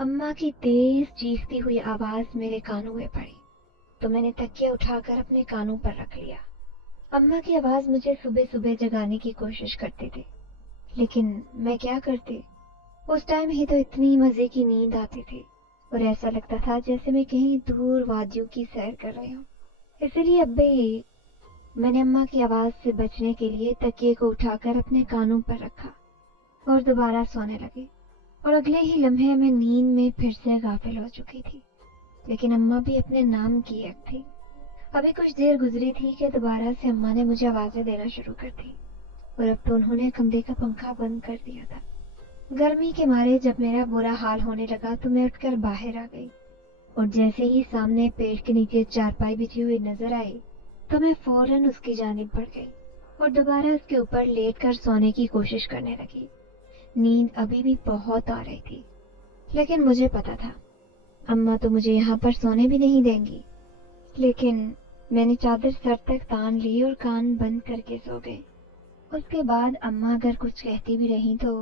अम्मा की तेज चीखती हुई आवाज मेरे कानों में पड़ी तो मैंने तकिया उठाकर अपने कानों पर रख लिया। अम्मा की आवाज मुझे सुबह सुबह जगाने की कोशिश करती थी, लेकिन मैं क्या करती। उस टाइम ही तो इतनी मजे की नींद आती थी और ऐसा लगता था जैसे मैं कहीं दूर वादियों की सैर कर रही हूँ। इसीलिए अब भी मैंने अम्मा की आवाज से बचने के लिए तकिए को उठाकर अपने कानों पर रखा और दोबारा सोने लगी। और अगले ही लम्हे में नींद में फिर से गाफिल हो चुकी थी, लेकिन अम्मा भी अपने नाम की एक थी। अभी कुछ देर गुजरी थी कि दोबारा से अम्मा ने मुझे आवाजें देना शुरू कर दी और अब तो उन्होंने कमरे का पंखा बंद कर दिया था। गर्मी के मारे जब मेरा बुरा हाल होने लगा तो मैं उठकर बाहर आ गई और जैसे ही सामने पेड़ के नीचे चारपाई बिछी हुई नजर आई तो मैं फौरन उसकी जानिब बढ़ गई और दोबारा उसके ऊपर लेटकर सोने की कोशिश करने लगी। नींद अभी भी बहुत आ रही थी, लेकिन मुझे पता था अम्मा तो मुझे यहाँ पर सोने भी नहीं देंगी। लेकिन मैंने चादर सर तक तान ली और कान बंद करके सो गई। उसके बाद अम्मा अगर कुछ कहती भी रही तो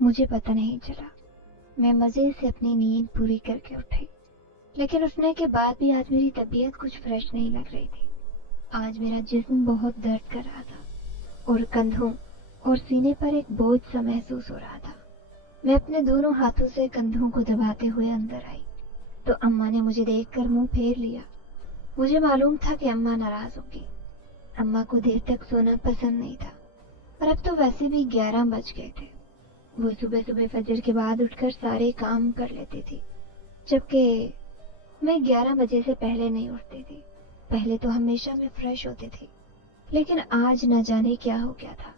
मुझे पता नहीं चला। मैं मजे से अपनी नींद पूरी करके उठी, लेकिन उठने के बाद भी आज मेरी तबीयत कुछ फ्रेश नहीं लग रही थी। आज मेरा जिस्म बहुत दर्द कर रहा था और कंधों और सीने पर एक बोझ सा महसूस हो रहा था। मैं अपने दोनों हाथों से कंधों को दबाते हुए अंदर आई तो अम्मा ने मुझे देखकर मुंह फेर लिया। मुझे मालूम था कि अम्मा नाराज होगी। अम्मा को देर तक सोना पसंद नहीं था और अब तो वैसे भी 11 बज गए थे। वो सुबह सुबह फजर के बाद उठकर सारे काम कर लेती थी, जबकि मैं 11 बजे से पहले नहीं उठती थी। पहले तो हमेशा मैं फ्रेश होती थी, लेकिन आज न जाने क्या हो गया था।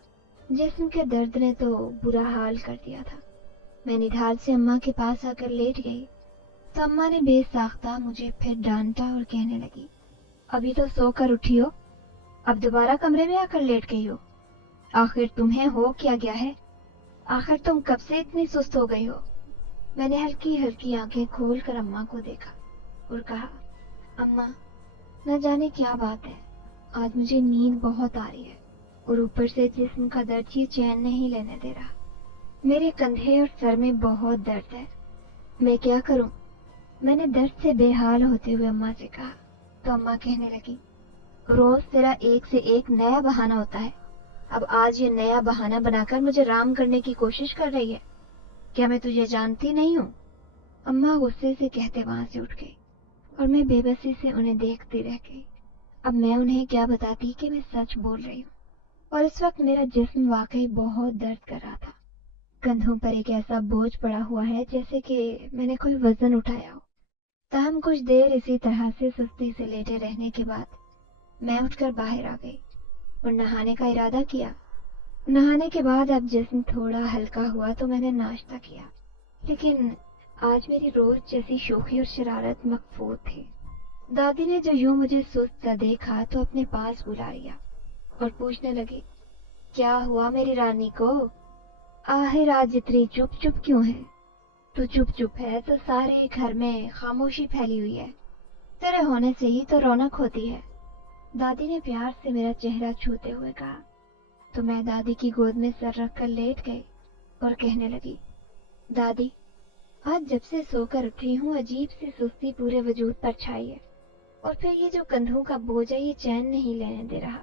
जिस्म के दर्द ने तो बुरा हाल कर दिया था। मैं निढाल से अम्मा के पास आकर लेट गई तो अम्मा ने बेसाख्ता मुझे फिर डांटा और कहने लगी, अभी तो सोकर उठी हो, अब दोबारा कमरे में आकर लेट गई हो। आखिर तुम्हें हो क्या गया है? आखिर तुम कब से इतनी सुस्त हो गई हो? मैंने हल्की हल्की आंखें खोलकर अम्मा को देखा और कहा, अम्मा न जाने क्या बात है, आज मुझे नींद बहुत आ रही है और ऊपर से जिस्म का दर्द ये चैन नहीं लेने दे रहा। मेरे कंधे और सर में बहुत दर्द है, मैं क्या करूं? मैंने दर्द से बेहाल होते हुए अम्मा से कहा तो अम्मा कहने लगी, रोज तेरा एक से एक नया बहाना होता है। अब आज ये नया बहाना बनाकर मुझे राम करने की कोशिश कर रही है। क्या मैं तुझे जानती नहीं हूँ? अम्मा गुस्से से कहते वहां से उठ गई और मैं बेबसी से उन्हें देखती रह गई। अब मैं उन्हें क्या बताती कि मैं सच बोल रही हूँ। और इस वक्त मेरा जिस्म वाकई बहुत दर्द कर रहा था। कंधों पर एक ऐसा बोझ पड़ा हुआ है जैसे कि मैंने कोई वजन उठाया हो। ताहम कुछ देर इसी तरह से सुस्ती से लेटे रहने के बाद मैं उठकर बाहर आ गई और नहाने का इरादा किया। नहाने के बाद अब जिस्म थोड़ा हल्का हुआ तो मैंने नाश्ता किया, लेकिन आज मेरी रोज जैसी शोखी और शरारत मकफूत थी। दादी ने जो यूं मुझे सुस्त सा देखा तो अपने पास बुला लिया और पूछने लगी, क्या हुआ मेरी रानी को? आखिर आज इतनी चुप चुप क्यों है? तू चुप चुप है तो सारे घर में खामोशी फैली हुई है। तेरे होने से ही तो रौनक होती है। दादी ने प्यार से मेरा चेहरा छूते हुए कहा तो मैं दादी की गोद में सर रखकर लेट गई और कहने लगी, दादी आज जब से सोकर उठी हूँ अजीब सी सुस्ती पूरे वजूद पर छाई है और फिर ये जो कंधों का बोझ है ये चैन नहीं लेने दे रहा।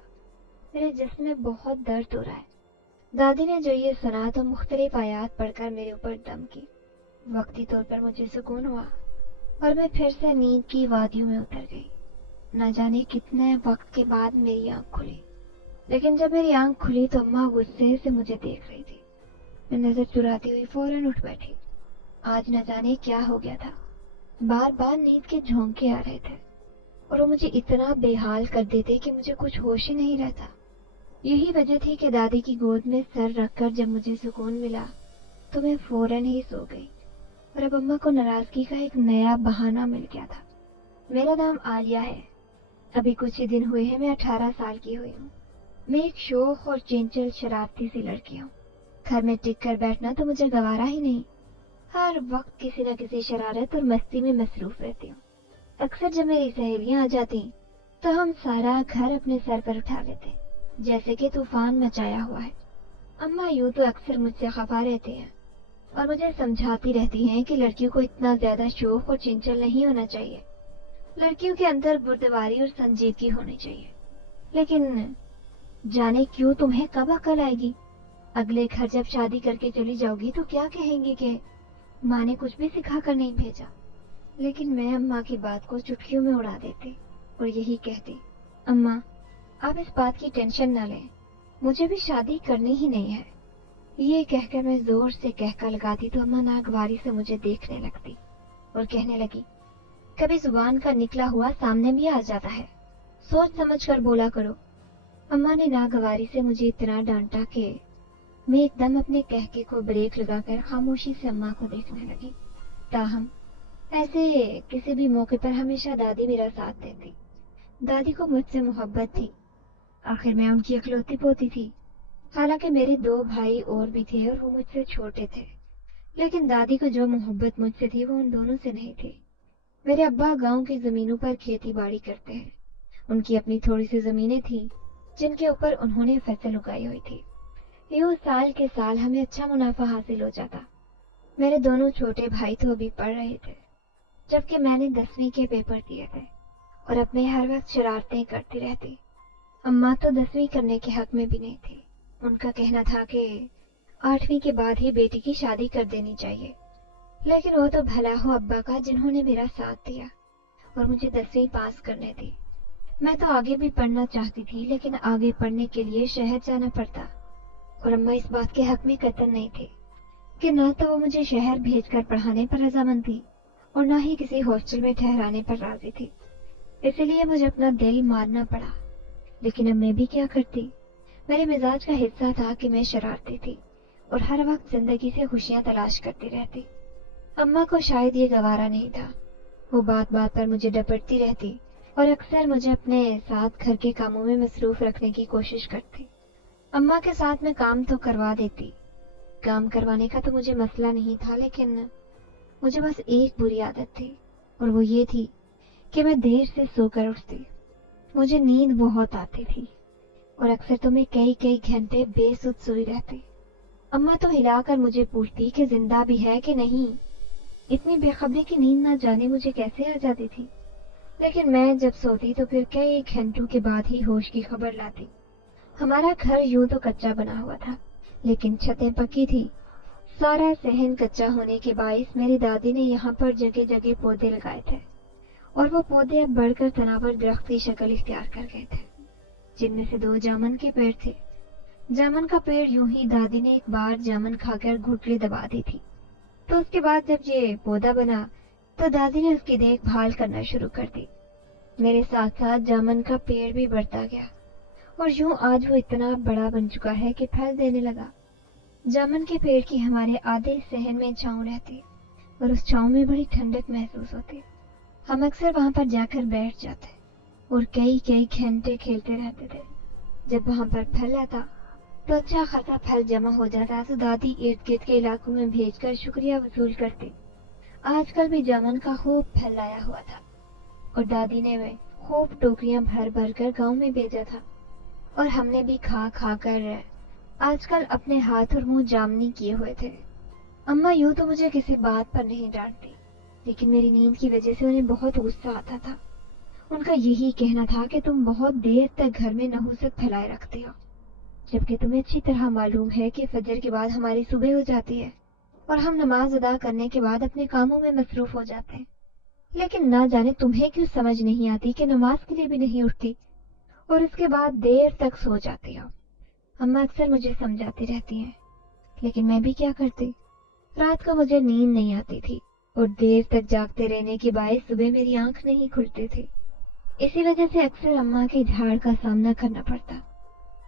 मेरे जिस्म में बहुत दर्द हो रहा है। दादी ने जो ये सुना तो मुख्तलिफ आयात पढ़कर मेरे ऊपर दम की। वक्ती तौर पर मुझे सुकून हुआ और मैं फिर से नींद की वादियों में उतर गई। न जाने कितने वक्त के बाद मेरी आंख खुली, लेकिन जब मेरी आंख खुली तो अम्मा गुस्से से मुझे देख रही थी। मैं नजर चुराती हुई फौरन उठ बैठी। आज न जाने क्या हो गया था, बार बार नींद के झोंके आ रहे थे और वो मुझे इतना बेहाल कर देते कि मुझे कुछ होश ही नहीं रहता। यही वजह थी कि दादी की गोद में सर रखकर जब मुझे सुकून मिला तो मैं फौरन ही सो गई और अब अम्मा को नाराजगी का एक नया बहाना मिल गया था। मेरा नाम आलिया है। अभी कुछ ही दिन हुए हैं मैं 18 साल की हुई हूँ। मैं एक शोख और चंचल शरारती सी लड़की हूँ। घर में टिक कर बैठना तो मुझे गवारा ही नहीं। हर वक्त किसी न किसी शरारत और मस्ती में मसरूफ रहती हूँ। अक्सर जब मेरी सहेलियां आ जाती तो हम सारा घर अपने सर पर उठा लेते जैसे कि तूफान मचाया हुआ है। अम्मा यूं तो अक्सर मुझसे खफा रहते हैं और मुझे समझाती रहती हैं कि लड़कियों को इतना ज्यादा शौक और चंचल नहीं होना चाहिए, लड़कियों के अंदर बुर्दबारी और संजीदगी होनी चाहिए। लेकिन जाने क्यों तुम्हें कब अकल आएगी? अगले घर जब शादी करके चली जाओगी तो क्या कहेंगे कि माँ ने कुछ भी सिखा कर नहीं भेजा। लेकिन मैं अम्मा की बात को चुटकियों में उड़ा देती और यही कहती, अम्मा आप इस बात की टेंशन न लें, मुझे भी शादी करनी ही नहीं है। ये कहकर मैं जोर से कहकर लगाती तो अम्मा नागवारी से मुझे देखने लगती और कहने लगी, कभी जुबान का निकला हुआ सामने भी आ जाता है, सोच समझ कर बोला करो। अम्मा ने नागवारी से मुझे इतना डांटा कि मैं एकदम अपने कहके को ब्रेक लगाकर खामोशी से अम्मा को देखने लगी। ताहम ऐसे किसी भी मौके पर हमेशा दादी मेरा साथ देती। दादी को मुझसे मोहब्बत थी, आखिर मैं उनकी इकलौती पोती थी। हालांकि मेरे 2 भाई और भी थे और वो मुझसे छोटे थे, लेकिन दादी को जो मोहब्बत मुझसे थी वो उन दोनों से नहीं थी। मेरे अब्बा गांव की जमीनों पर खेती बाड़ी करते हैं। उनकी अपनी थोड़ी सी जमीनें थी जिनके ऊपर उन्होंने फसल उगाई हुई थी। यूं साल के साल हमें अच्छा मुनाफा हासिल हो जाता। मेरे दोनों छोटे भाई तो अभी पढ़ रहे थे, जबकि मैंने 10वीं के पेपर दिए थे और अब मैं हर वक्त शरारतें करती रहती। अम्मा तो 10वीं करने के हक में भी नहीं थी। उनका कहना था कि 8वीं के बाद ही बेटी की शादी कर देनी चाहिए। लेकिन वो तो भला हो अब्बा का जिन्होंने मेरा साथ दिया और मुझे 10वीं पास करने दी। मैं तो आगे भी पढ़ना चाहती थी, लेकिन आगे पढ़ने के लिए शहर जाना पड़ता और अम्मा इस बात के हक में कतई नहीं थी कि ना तो वो मुझे शहर भेजकर पढ़ाने पर रजामंद थी और ना ही किसी हॉस्टल में ठहराने पर राजी थी। इसलिए मुझे अपना दिल मारना पड़ा। लेकिन अब मैं भी क्या करती? मेरे मिजाज का हिस्सा था कि मैं शरारती थी और हर वक्त जिंदगी से खुशियां तलाश करती रहती। अम्मा को शायद ये गवारा नहीं था। वो बात बात पर मुझे डपटती रहती और अक्सर मुझे अपने साथ घर के कामों में मसरूफ रखने की कोशिश करती। अम्मा के साथ मैं काम तो करवा देती, काम करवाने का तो मुझे मसला नहीं था, लेकिन मुझे बस एक बुरी आदत थी और वो ये थी कि मैं देर से सोकर उठती। मुझे नींद बहुत आती थी और अक्सर तो मैं कई कई घंटे बेसुध सोई रहती। अम्मा तो हिलाकर मुझे पूछती कि जिंदा भी है कि नहीं। इतनी बेखबरी की नींद न जाने मुझे कैसे आ जाती थी। लेकिन मैं जब सोती तो फिर कई घंटों के बाद ही होश की खबर लाती। हमारा घर यूं तो कच्चा बना हुआ था, लेकिन छतें पक्की थी। सारा सहन कच्चा होने के बायस मेरी दादी ने यहाँ पर जगह जगह पौधे लगाए थे और वो पौधे अब बढ़कर तनावर दरख्त की शक्ल इख्तियार कर गए थे, जिनमें से 2 जामुन के पेड़ थे। जामुन का पेड़ यूं ही दादी ने एक बार जामुन खाकर घुटली दबा दी थी, तो उसके बाद जब ये पौधा बना तो दादी ने उसकी देखभाल करना शुरू कर दी। मेरे साथ साथ जामुन का पेड़ भी बढ़ता गया और यूं आज वो इतना बड़ा बन चुका है कि फल देने लगा। जामुन के पेड़ की हमारे आधे सहन में छांव रहती और उस छांव में बड़ी ठंडक महसूस होती। हम अक्सर वहां पर जाकर बैठ जाते और कई कई घंटे खेलते रहते थे। जब वहां पर फल आता तो अच्छा खासा फल जमा हो जाता तो दादी इर्द गिर्द के इलाकों में भेजकर शुक्रिया वसूल करती। आजकल भी जामुन का खूब फल लाया हुआ था और दादी ने वे खूब टोकरियां भर भर कर गाँव में भेजा था और हमने भी खा खा कर आजकल अपने हाथ और मुंह जामनी किए हुए थे। अम्मा यूं तो मुझे किसी बात पर नहीं डांटती, लेकिन मेरी नींद की वजह से उन्हें बहुत गुस्सा आता था। उनका यही कहना था कि तुम बहुत देर तक घर में नहुसत फैलाए रखते हो, जबकि तुम्हें अच्छी तरह मालूम है कि फजर के बाद हमारी सुबह हो जाती है और हम नमाज अदा करने के बाद अपने कामों में मसरूफ हो जाते हैं। लेकिन ना जाने तुम्हें क्यों समझ नहीं आती कि नमाज के लिए भी नहीं उठती और उसके बाद देर तक सो जाती हो। अम्मा अक्सर मुझे समझाती रहती हैं, लेकिन मैं भी क्या करती। रात को मुझे नींद नहीं आती थी और देर तक जागते रहने के बायस सुबह मेरी आंख नहीं खुलती थी। इसी वजह से अक्सर अम्मा की झाड़ का सामना करना पड़ता।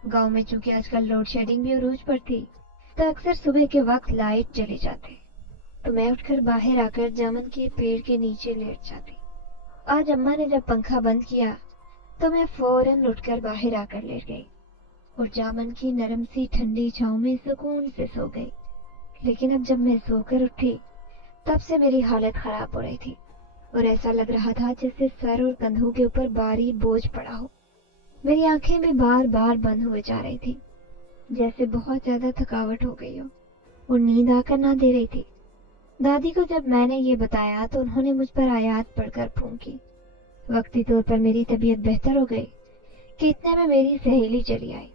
गांव में चूंकि आजकल लोड शेडिंग भी अरूज पर थी, तो अक्सर सुबह के वक्त लाइट चली जाती, तो मैं उठकर बाहर आकर जामुन के पेड़ के नीचे लेट जाती। आज अम्मा ने जब पंखा बंद किया तो मैं फौरन उठकर बाहर आकर लेट गई और जामुन की नरम सी ठंडी छांव में सुकून से सो गई। लेकिन अब जब मैं सोकर उठी तब से मेरी हालत खराब हो रही थी और ऐसा लग रहा था जैसे सर और कंधों के ऊपर भारी बोझ पड़ा हो। मेरी आंखें भी बार बार बंद हुए जा रही थी, जैसे बहुत ज्यादा थकावट हो गई हो। और नींद आकर ना दे रही थी। दादी को जब मैंने ये बताया तो उन्होंने मुझ पर आयात पढ़कर फूंकी। वक्ती तौर पर मेरी तबीयत बेहतर हो गई कि इतने में मेरी सहेली चली आई।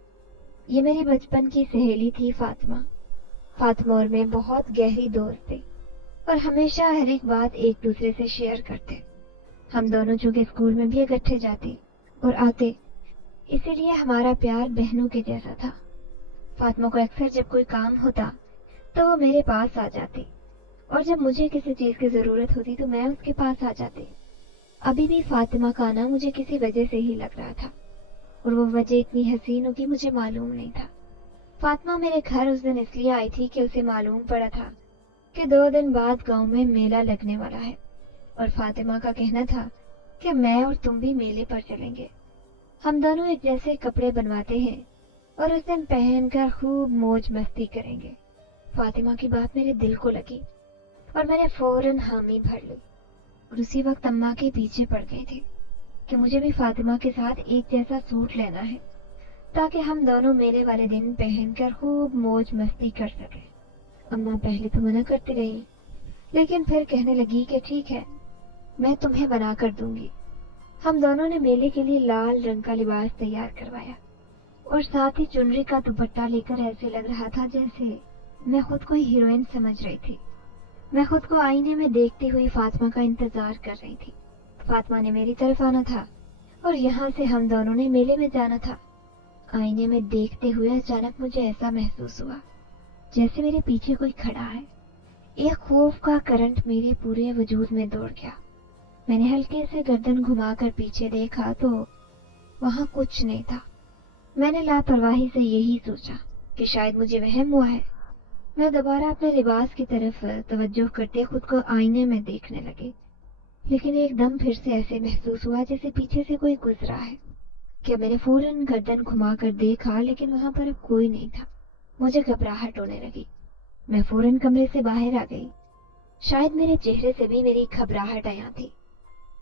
ये मेरी बचपन की सहेली थी फातिमा। फातिमा और मैं बहुत गहरी दोस्त थे और हमेशा हर एक बात एक दूसरे से शेयर करते। हम दोनों चूंकि स्कूल में भी इकट्ठे जाते और आते, इसीलिए हमारा प्यार बहनों के जैसा था। फातिमा को अक्सर जब कोई काम होता तो वो मेरे पास आ जाती और जब मुझे किसी चीज की जरूरत होती तो मैं उसके पास आ जाती। अभी भी फातिमा का आना मुझे किसी वजह से ही लग रहा था और वो वजह इतनी हसीन होगी मुझे मालूम नहीं था। फातिमा मेरे घर उस दिन इसलिए आई थी कि उसे मालूम पड़ा था कि 2 दिन बाद गांव में मेला लगने वाला है और फातिमा का कहना था कि मैं और तुम भी मेले पर चलेंगे। हम दोनों एक जैसे कपड़े बनवाते हैं और उस दिन पहनकर खूब मौज मस्ती करेंगे। फातिमा की बात मेरे दिल को लगी और मैंने फौरन हामी भर ली और उसी वक्त अम्मा के पीछे पड़ गई थी कि मुझे भी फातिमा के साथ एक जैसा सूट लेना है ताकि हम दोनों मेले वाले दिन पहनकर खूब मौज मस्ती कर सके। अम्मा पहले तो मना करती रही, लेकिन फिर कहने लगी कि ठीक है, मैं तुम्हें बना कर दूंगी। हम दोनों ने मेले के लिए लाल रंग का लिबास तैयार करवाया और साथ ही चुनरी का दुपट्टा लेकर ऐसे लग रहा था जैसे मैं खुद को हीरोइन समझ रही थी। मैं खुद को आईने में देखती हुई फातिमा का इंतजार कर रही थी। फातिमा ने मेरी तरफ आना था और यहाँ से हम दोनों ने मेले में जाना था। आईने में देखते हुए अचानक मुझे ऐसा महसूस हुआ जैसे मेरे पीछे कोई खड़ा है। एक खौफ का करंट मेरे पूरे वजूद में दौड़ गया। मैंने हल्के से गर्दन घुमाकर पीछे देखा तो वहां कुछ नहीं था। मैंने लापरवाही से यही सोचा कि शायद मुझे वहम हुआ है। मैं दोबारा अपने लिबास की तरफ तवज्जो करते खुद को आईने में देखने लगी, लेकिन एकदम फिर से ऐसे महसूस हुआ जैसे पीछे से कोई गुजरा है। क्या मैंने फौरन गर्दन घुमाकर देखा, लेकिन वहां पर अब कोई नहीं था। मुझे घबराहट होने लगी। मैं फौरन कमरे से बाहर आ गई। शायद मेरे चेहरे से भी मेरी घबराहट आया थी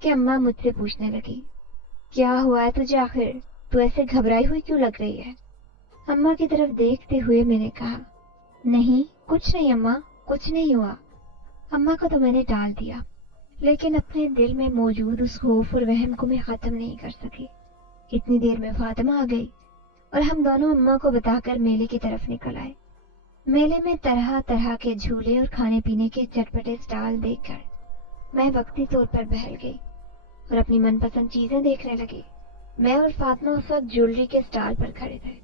कि अम्मा मुझसे पूछने लगी, क्या हुआ है तुझे आखिर? तू ऐसे घबराई हुई क्यों लग रही है? अम्मा की तरफ देखते हुए मैंने कहा, नहीं कुछ नहीं अम्मा, कुछ नहीं हुआ। अम्मा को तो मैंने टाल दिया, लेकिन अपने दिल में मौजूद उस खौफ और वहम को मैं खत्म नहीं कर सकी। इतनी देर में फातिमा आ गई और हम दोनों अम्मा को बताकर मेले की तरफ निकल आए। मेले में तरह तरह के झूले और खाने पीने के चटपटे स्टॉल देखकर मैं वक्ती तौर पर बहल गई और अपनी मनपसंद चीजें देखने लगी। मैं और फातिमा उस वक्त ज्वेलरी के स्टॉल पर खड़े थे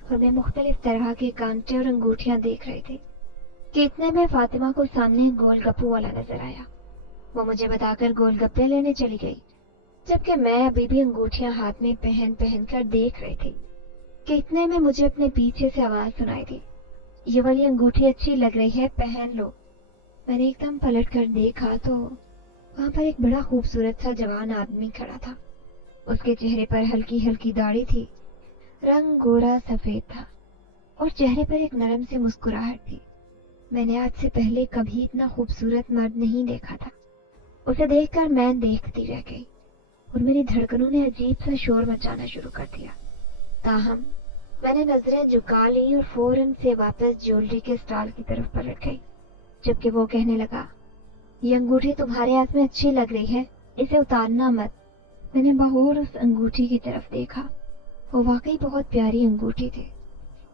और मैं मुख्तलिफ तरह के कांटे और अंगूठियां देख रही थी कि इतने में फातिमा को सामने गोलगप्पू वाला नजर आया। वो मुझे बताकर गोलगप्पे लेने चली गई, जबकि मैं अभी भी अंगूठियां हाथ में पहन पहन कर देख रही थी कि इतने में मुझे अपने पीछे से आवाज सुनाई दी, ये वाली अंगूठी अच्छी लग रही है, पहन लो। मैंने एकदम पलट कर देखा तो वहां पर एक बड़ा खूबसूरत सा जवान आदमी खड़ा था। उसके चेहरे पर हल्की हल्की दाढ़ी थी, रंग गोरा सफेद था और चेहरे पर एक नरम सी मुस्कुराहट थी। मैंने आज से पहले कभी इतना खूबसूरत मर्द नहीं देखा था। उसे देखकर मैं देखती रह गई और मेरी धड़कनों ने अजीब सा शोर मचाना शुरू कर दिया। ताहम मैंने नजरें झुका ली और फौरन से वापस ज्वेलरी के स्टॉल की तरफ पलट गई, जबकि वो कहने लगा, ये अंगूठी तुम्हारे हाथ में अच्छी लग रही है, इसे उतारना मत। मैंने बगौर उस अंगूठी की तरफ देखा। वो वाकई बहुत प्यारी अंगूठी थी।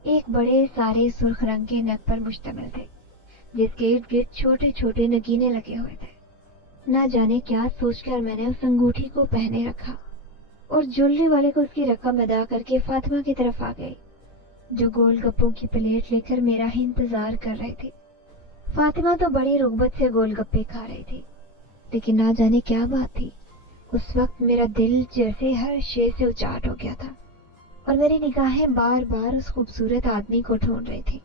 एक बड़े सारे सुर्ख रंग के नग पर मुश्तमिल थे, जिसके इर्द गिर्द छोटे छोटे नगीने लगे हुए थे। ना जाने क्या सोचकर मैंने उस अंगूठी को पहने रखा और ज्वेलरी वाले को उसकी रकम अदा करके फातिमा की तरफ आ गई, जो गोलगप्पों की प्लेट लेकर मेरा ही इंतजार कर रही थी। फातिमा तो बड़ी रुग़बत से गोलगप्पे खा रही थी, लेकिन ना जाने क्या बात थी, उस वक्त मेरा दिल जैसे हर शे से उचाट हो गया था और मेरी निगाहें बार बार उस खूबसूरत आदमी को ढूंढ रही थी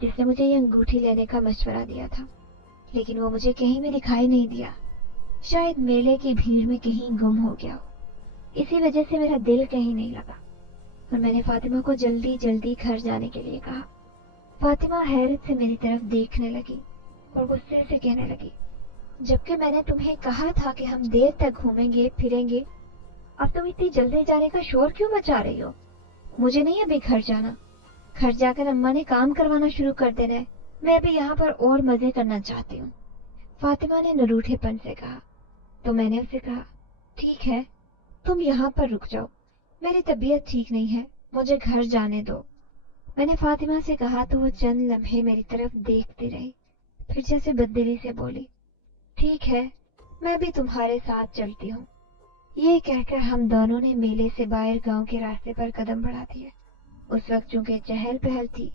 जिसने मुझे ये अंगूठी लेने का मशवरा दिया था। लेकिन वो मुझे कहीं भी दिखाई नहीं दिया। शायद मेले की भीड़ में कहीं गुम हो गया हो। इसी वजह से मेरा दिल कहीं नहीं लगा और मैंने फातिमा को जल्दी जल्दी घर जाने के लिए कहा। फातिमा हैरत से मेरी तरफ देखने लगी और गुस्से से कहने लगी, जबकि मैंने तुम्हें कहा था कि हम देर तक घूमेंगे फिरेंगे, अब तुम इतनी जल्दी जाने का शोर क्यों मचा रही हो? मुझे नहीं अभी घर जाना। घर जाकर अम्मा ने काम करवाना शुरू कर देना है, मैं भी यहाँ पर और मजे करना चाहती हूँ, फातिमा ने नरूठेपन से कहा। तो मैंने उसे कहा, ठीक है, तुम यहाँ पर रुक जाओ, मेरी तबीयत ठीक नहीं है, मुझे घर जाने दो। मैंने फातिमा से कहा तो वो चंद लम्हे मेरी तरफ देखती रही, फिर जैसे बददिली से बोली, ठीक है, मैं भी तुम्हारे साथ चलती हूँ। ये कहकर हम दोनों ने मेले से बाहर गांव के रास्ते पर कदम बढ़ा दिए। उस वक्त चूंकि चहल पहल थी,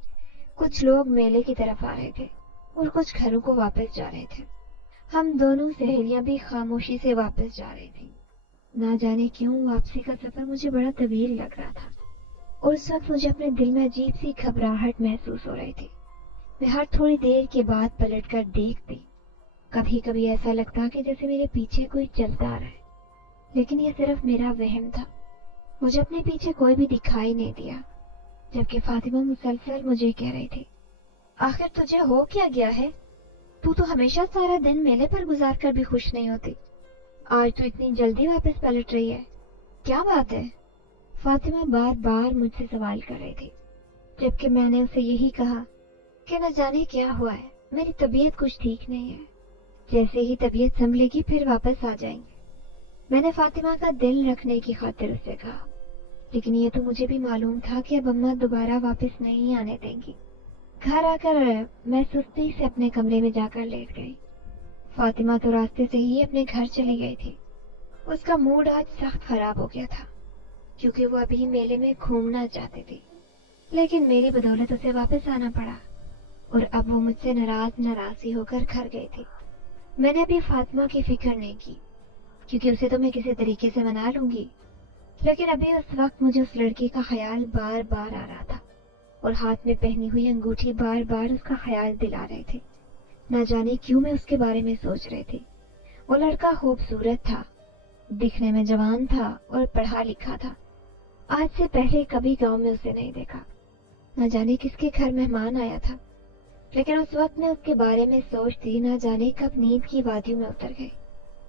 कुछ लोग मेले की तरफ आ रहे थे और कुछ घरों को वापस जा रहे थे। हम दोनों सहेलियां भी खामोशी से वापस जा रही थी। ना जाने क्यों वापसी का सफर मुझे बड़ा तवील लग रहा था और उस वक्त मुझे अपने दिल में अजीब सी घबराहट महसूस हो रही थी। मैं हर थोड़ी देर के बाद पलटकर देखती। कभी कभी ऐसा लगता कि जैसे मेरे पीछे कोई चलता आ रहा है, लेकिन यह सिर्फ मेरा वहम था। मुझे अपने पीछे कोई भी दिखाई नहीं दिया, जबकि फातिमा मुसलसल मुझे कह रही थी, आखिर तुझे हो क्या गया है? तू तो हमेशा सारा दिन मेले पर गुजार कर भी खुश नहीं होती, आज तो इतनी जल्दी वापस पलट रही है, क्या बात है? फातिमा बार बार मुझसे सवाल कर रही थी, जबकि मैंने उसे यही कहा कि न जाने क्या हुआ है, मेरी तबीयत कुछ ठीक नहीं है, जैसे ही तबीयत संभलेगी फिर वापस आ जाएंगे। मैंने फातिमा का दिल रखने की खातिर उससे कहा, लेकिन ये तो मुझे भी मालूम था कि अब अम्मा दोबारा वापस नहीं आने देंगी। घर आकर मैं सुस्ती से अपने कमरे में जाकर लेट गई। फातिमा तो रास्ते से ही अपने घर चली गई थी। उसका मूड आज सख्त खराब हो गया था, क्योंकि वो अभी मेले में घूमना चाहती थी, लेकिन मेरी बदौलत उसे वापस आना पड़ा और अब वो मुझसे नाराज होकर घर गई थी। मैंने अभी फातिमा की फिक्र नहीं की, क्योंकि उसे तो मैं किसी तरीके से मना लूंगी, लेकिन अभी उस वक्त मुझे उस लड़की का ख्याल बार बार आ रहा था और हाथ में पहनी हुई अंगूठी बार बार उसका ख्याल दिला रही थी। न जाने क्यों मैं उसके बारे में सोच रही थी। वो लड़का खूबसूरत था, दिखने में जवान था और पढ़ा लिखा था। आज से पहले कभी गांव में उसे नहीं देखा। न जाने किसके घर मेहमान आया था, लेकिन उस वक्त मैं उसके बारे में सोचती न जाने कब नींद की वादियों में उतर गई।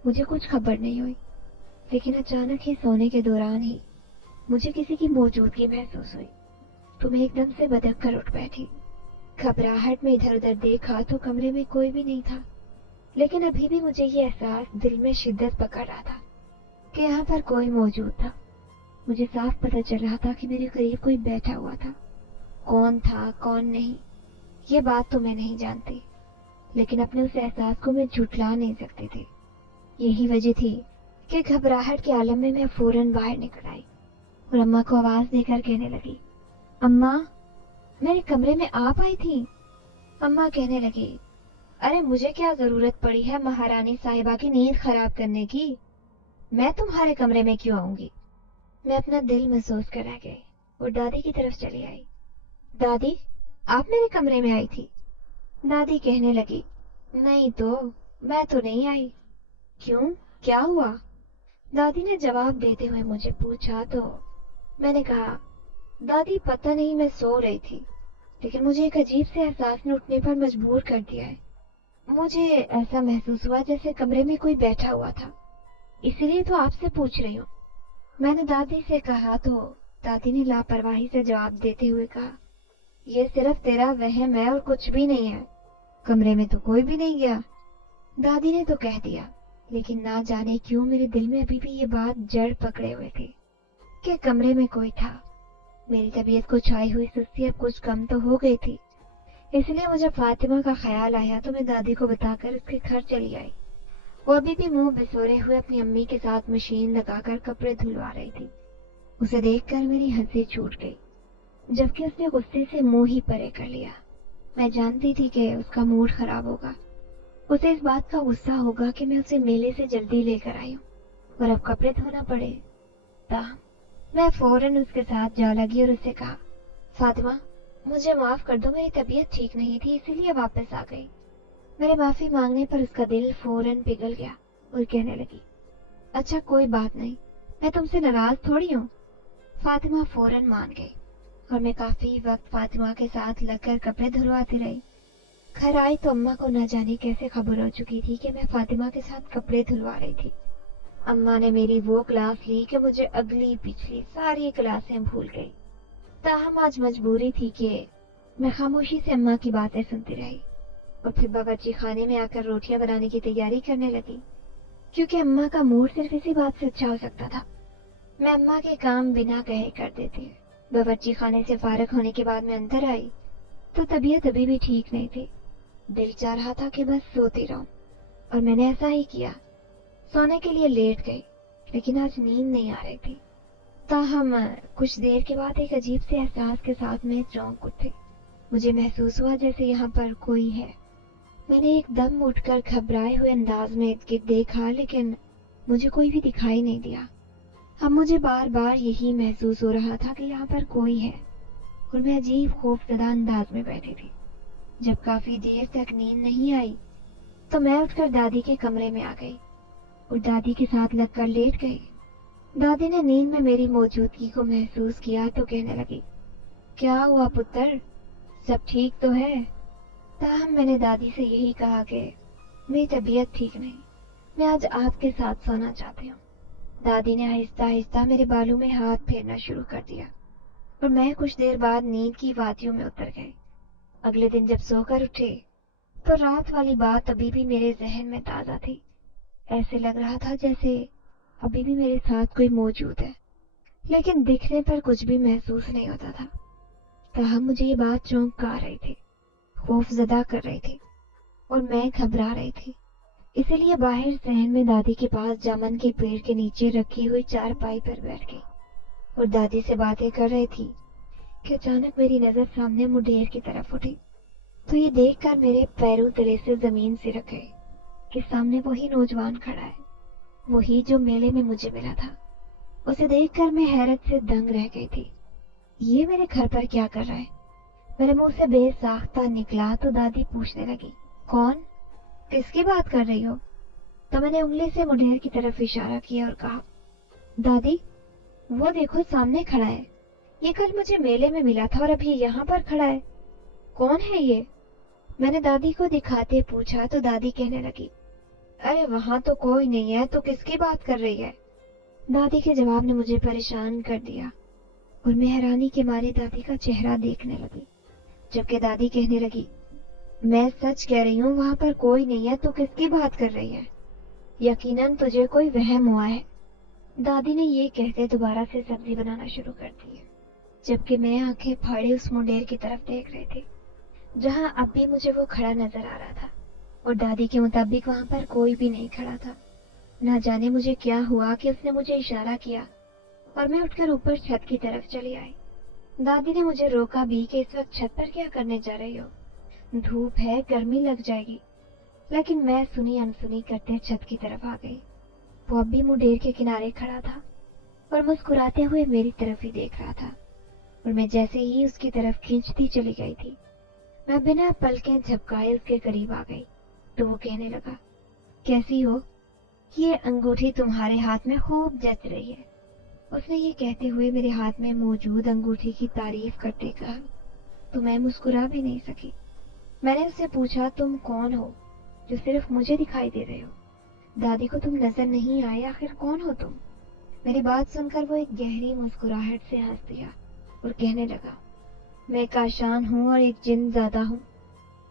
मुझे कुछ खबर नहीं हुई, लेकिन अचानक ही सोने के दौरान ही मुझे किसी की मौजूदगी महसूस हुई, तो मैं एकदम से बदक कर उठ बैठी। घबराहट में इधर उधर देखा तो कमरे में कोई भी नहीं था, लेकिन अभी भी मुझे ये एहसास दिल में शिद्दत पकड़ रहा था कि यहाँ पर कोई मौजूद था। मुझे साफ पता चल रहा था कि मेरे करीब कोई बैठा हुआ था। कौन था कौन नहीं ये बात तो मैं नहीं जानती, लेकिन अपने उस एहसास को मैं झुठला नहीं सकती थी। यही वजह थी कि घबराहट के आलम में मैं फौरन बाहर निकल आई और अम्मा को आवाज देकर कहने लगी, अम्मा, मेरे कमरे में आप आई थी? अम्मा कहने लगी, अरे मुझे क्या जरूरत पड़ी है महारानी साहिबा की नींद खराब करने की, मैं तुम्हारे कमरे में क्यों आऊंगी? मैं अपना दिल महसूस कर रह गई और दादी की तरफ चली आई। दादी, आप मेरे कमरे में आई थी? दादी कहने लगी, नहीं तो, मैं तो नहीं आई। क्यों, क्या हुआ? दादी ने जवाब देते हुए मुझे पूछा तो मैंने कहा, दादी पता नहीं, मैं सो रही थी, लेकिन मुझे एक अजीब से एहसास ने उठने पर मजबूर कर दिया है। मुझे ऐसा महसूस हुआ जैसे कमरे में कोई बैठा हुआ था, इसीलिए तो आपसे पूछ रही हूँ। मैंने दादी से कहा तो दादी ने लापरवाही से जवाब देते हुए कहा, ये सिर्फ तेरा वहम है और कुछ भी नहीं है, कमरे में तो कोई भी नहीं गया। दादी ने तो कह दिया, लेकिन ना जाने क्यों मेरे दिल में अभी भी ये बात जड़ पकड़े हुए थी कि कमरे में कोई था। मेरी तबीयत को छाई हुई सुस्ती अब कुछ कम तो हो गई थी, इसलिए मुझे फातिमा का ख्याल आया तो मैं दादी को बताकर उसके घर चली आई। वो अभी भी मुंह बिसोरे हुए अपनी अम्मी के साथ मशीन लगाकर कपड़े धुलवा रही थी। उसे देखकर मेरी हंसी छूट गई, जबकि उसने गुस्से से मुंह ही परे कर लिया। मैं जानती थी कि उसका मूड खराब होगा, उसे इस बात का गुस्सा होगा कि मैं उसे मेले से जल्दी लेकर आई हूँ और अब कपड़े धोना पड़े। ताहम मैं फौरन उसके साथ जा लगी और उससे कहा, फातिमा, मुझे माफ कर दो, मेरी तबीयत ठीक नहीं थी इसीलिए वापस आ गई। मेरे माफी मांगने पर उसका दिल फौरन पिघल गया और कहने लगी, अच्छा कोई बात नहीं, मैं तुमसे नाराज थोड़ी हूँ। फातिमा फौरन मान गई और मैं काफी वक्त फातिमा के साथ लगकर कपड़े धुलवाती रही। घर आई तो अम्मा को न जाने कैसे खबर हो चुकी थी कि मैं फातिमा के साथ कपड़े धुलवा रही थी। अम्मा ने मेरी वो क्लास ली कि मुझे अगली पिछली सारी क्लासें भूल गई। ताहम आज मजबूरी थी कि मैं खामोशी से अम्मा की बातें सुनती रही। और फिर बावर्ची खाने में आकर रोटियां बनाने की तैयारी करने लगी, क्योंकि अम्मा का मूड सिर्फ इसी बात से अच्छा हो सकता था। मैं अम्मा के काम बिना कहे कर देती। बावर्ची खाने से फारिग होने के बाद मैं अंदर आई तो तबीयत अभी भी ठीक नहीं थी। दिल चाह रहा था कि बस सोती रहूं, और मैंने ऐसा ही किया। सोने के लिए लेट गई, लेकिन आज नींद नहीं आ रही थी। ताहम कुछ देर के बाद एक अजीब से एहसास के साथ मैं चौंक उठी। मुझे महसूस हुआ जैसे यहाँ पर कोई है। मैंने एकदम उठकर घबराए हुए अंदाज में इर्द गिर्द देखा, लेकिन मुझे कोई भी दिखाई नहीं दिया। अब मुझे बार बार यही महसूस हो रहा था कि यहाँ पर कोई है, और मैं अजीब खौफजदा अंदाज में बैठी थी। जब काफी देर तक नींद नहीं आई तो मैं उठकर दादी के कमरे में आ गई और दादी के साथ लगकर लेट गई। दादी ने नींद में मेरी मौजूदगी को महसूस किया तो कहने लगी, क्या हुआ पुत्र, सब ठीक तो है? ताहम मैंने दादी से यही कहा कि मेरी तबीयत ठीक नहीं, मैं आज आपके साथ सोना चाहती हूँ। दादी ने आहिस्ता आहिस्ता मेरे बालों में हाथ फेरना शुरू कर दिया और मैं कुछ देर बाद नींद की वादियों में उतर गई। अगले दिन जब सोकर उठे तो रात वाली बात अभी भी मेरे जहन में ताजा थी। ऐसे लग रहा था जैसे अभी भी मेरे साथ कोई मौजूद है, लेकिन दिखने पर कुछ भी महसूस नहीं होता था। ताहम मुझे ये बात चौंका रही थी, खौफजदा कर रही थी, और मैं घबरा रही थी। इसीलिए बाहर सहन में दादी के पास जामन के पेड़ के नीचे रखी हुई चारपाई पर बैठ गई और दादी से बातें कर रही थी कि अचानक मेरी नजर सामने मुंडेर की तरफ उठी। तो ये देखकर मेरे पैरों तले से जमीन सिरक गई कि सामने वही नौजवान खड़ा है, वही जो मेले में मुझे मिला था। उसे देखकर मैं हैरत से दंग रह गई थी। ये मेरे घर पर क्या कर रहा है? मेरे मुंह से बेसाख्ता निकला तो दादी पूछने लगी, कौन, किसकी बात कर रही हो? तो मैंने उंगली से मुंडेर की तरफ इशारा किया और कहा, दादी वो देखो सामने खड़ा है, ये कल मुझे मेले में मिला था और अभी यहाँ पर खड़ा है। कौन है ये? मैंने दादी को दिखाते पूछा तो दादी कहने लगी, अरे वहां तो कोई नहीं है, तो किसकी बात कर रही है? दादी के जवाब ने मुझे परेशान कर दिया और मैं हैरानी के मारे दादी का चेहरा देखने लगी, जबकि दादी कहने लगी, मैं सच कह रही हूँ, वहां पर कोई नहीं है, तो किसकी बात कर रही है? यकीनन तुझे कोई वहम हुआ है। दादी ने ये कहते दोबारा से सब्जी बनाना शुरू कर दी, जबकि मैं आंखें फाड़े उस मुंडेर की तरफ देख रही थी जहां अब भी मुझे वो खड़ा नजर आ रहा था, और दादी के मुताबिक वहां पर कोई भी नहीं खड़ा था। ना जाने मुझे क्या हुआ कि उसने मुझे इशारा किया और मैं उठकर ऊपर छत की तरफ चली आई। दादी ने मुझे रोका भी कि इस वक्त छत पर क्या करने जा रही हो, धूप है, गर्मी लग जाएगी। लेकिन मैं सुनी अनसुनी करते छत की तरफ आ गई। वो अब भी मुंडेर के किनारे खड़ा था और मुस्कुराते हुए मेरी तरफ ही देख रहा था, और मैं जैसे ही उसकी तरफ खींचती चली गई थी, मैं बिना पलकें झपकाए उसके करीब आ गई तो वो कहने लगा, कैसी हो? ये अंगूठी तुम्हारे हाथ में खूब जच रही है। उसने ये कहते हुए मेरे हाथ में मौजूद अंगूठी की तारीफ करते कहा तो मैं मुस्कुरा भी नहीं सकी। मैंने उससे पूछा, तुम कौन हो जो सिर्फ मुझे दिखाई दे रहे हो? दादी को तुम नजर नहीं आए, आखिर कौन हो तुम? मेरी बात सुनकर वो एक गहरी मुस्कुराहट से हंस दिया और कहने लगा, मैं काशान हूँ और एक जिन ज़्यादा हूँ।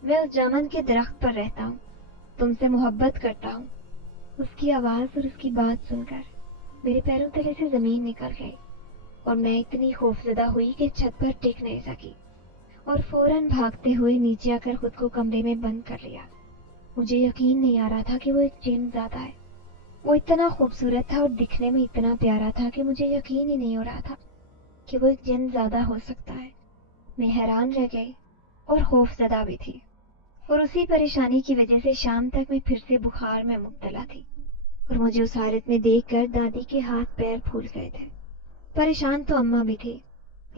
मैं उस जामन के दरख्त पर रहता हूँ, तुमसे मोहब्बत करता हूँ। उसकी आवाज और उसकी बात सुनकर मेरे पैरों तले से जमीन निकल गई और मैं इतनी खौफजदा हुई कि छत पर टिक नहीं सकी और फौरन भागते हुए नीचे आकर खुद को कमरे में बंद कर लिया। मुझे यकीन नहीं आ रहा था कि वो एक जिन ज़्यादा है। वो इतना खूबसूरत था और दिखने में इतना प्यारा था कि मुझे यकीन ही नहीं हो रहा था कि वो एक जिन ज़्यादा हो सकता है। मैं हैरान रह गई और खौफजदा भी थी, और उसी परेशानी की वजह से शाम तक मैं फिर से बुखार में मुब्तला थी और मुझे उस हालत में देखकर दादी के हाथ पैर फूल गए थे। परेशान तो अम्मा भी थी,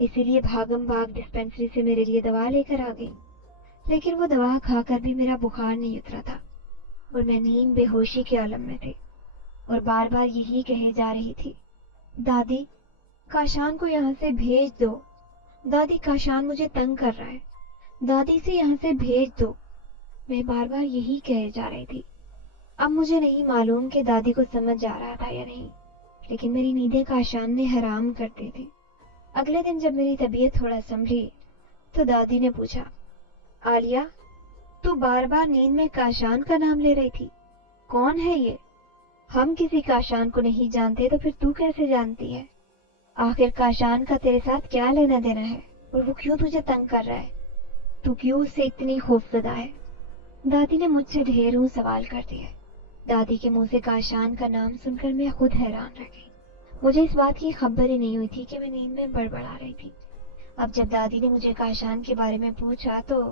इसीलिए भागम भाग डिस्पेंसरी से मेरे लिए दवा लेकर आ गई, लेकिन वो दवा खाकर भी मेरा बुखार नहीं उतरा था और मैं नींद बेहोशी के आलम में थी और बार बार यही कहे जा रही थी, दादी काशान को यहाँ से भेज दो, दादी काशान मुझे तंग कर रहा है, दादी से यहाँ से भेज दो। मैं बार बार यही कहे जा रही थी। अब मुझे नहीं मालूम कि दादी को समझ आ रहा था या नहीं, लेकिन मेरी नींदें काशान ने हराम कर दी थी। अगले दिन जब मेरी तबीयत थोड़ा संभली तो दादी ने पूछा, आलिया تو بار بار نیند میں کاشان کا نام لے رہی تھی. کون ہے یہ؟ ہم کسی کاشان کو نہیں جانتے تو پھر تو کیسے جانتی ہے؟ آخر کاشان کا تیرے ساتھ کیا لینا دینا ہے اور وہ کیوں تجھے تنگ کر رہا ہے؟ تو کیوں اس سے اتنی خوفزدہ ہے؟ دادی نے مجھ سے ڈھیروں سوال کر دیے. دادی کے منہ سے کاشان کا نام سن کر میں خود حیران رہ گئی. مجھے اس بات کی خبر ہی نہیں ہوئی تھی کہ میں نیند میں بڑبڑا رہی تھی. اب جب دادی نے مجھے کاشان کے بارے میں پوچھا تو